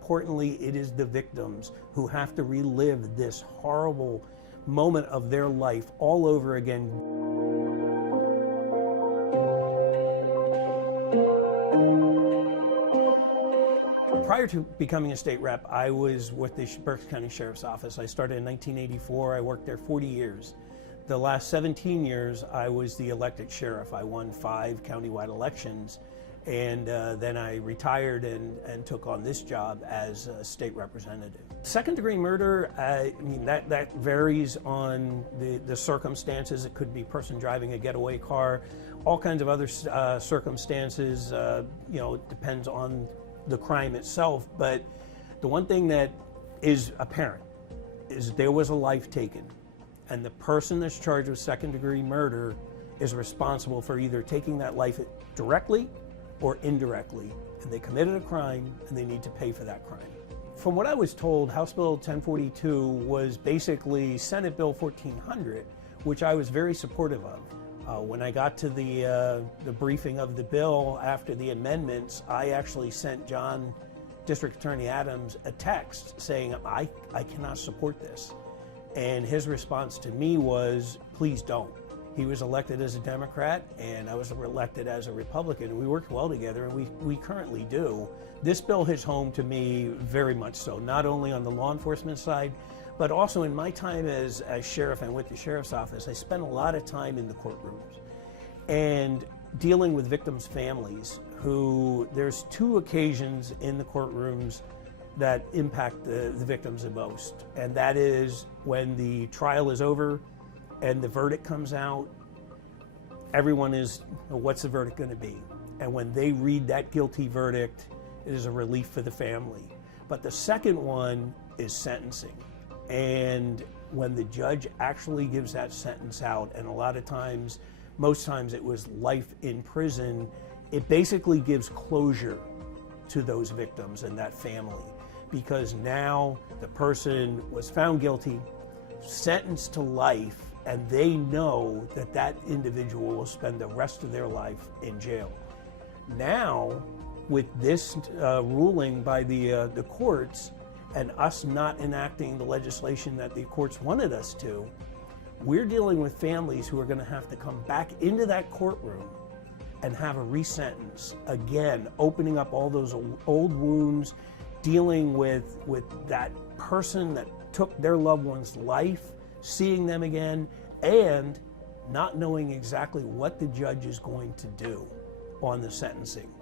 importantly, it is the victims who have to relive this horrible moment of their life all over again. Prior to becoming a state rep, I was with the Berks County Sheriff's Office. I started in 1984. I worked there 40 years. The last 17 years, I was the elected sheriff. I won 5 countywide elections, and then I retired and took on this job as a state representative. Second-degree murder, I mean, that varies on the circumstances. It could be a person driving a getaway car, all kinds of other circumstances. You know, it depends on the crime itself, but the one thing that is apparent is there was a life taken, and the person that's charged with second-degree murder is responsible for either taking that life directly or indirectly, and they committed a crime and they need to pay for that crime. From what I was told, House Bill 1042 was basically Senate Bill 1400, which I was very supportive of. When I got to the briefing of the bill after the amendments, I actually sent District Attorney Adams a text saying, I cannot support this. And his response to me was, please don't. He was elected as a Democrat and I was elected as a Republican. We worked well together, and we currently do. This bill hits home to me very much so, not only on the law enforcement side, but also in my time as sheriff and with the sheriff's office. I spent a lot of time in the courtrooms and dealing with victims' families who, there's 2 occasions in the courtrooms that impact the victims the most. And that is when the trial is over and the verdict comes out, everyone is, what's the verdict going to be? And when they read that guilty verdict, it is a relief for the family. But the second one is sentencing. And when the judge actually gives that sentence out, and a lot of times, most times it was life in prison, it basically gives closure to those victims and that family. Because now the person was found guilty, sentenced to life, and they know that that individual will spend the rest of their life in jail. Now, with this ruling by the courts, and us not enacting the legislation that the courts wanted us to, we're dealing with families who are going to have to come back into that courtroom and have a resentence. Again, opening up all those old wounds, dealing with that person that took their loved one's life, seeing them again, and not knowing exactly what the judge is going to do on the sentencing.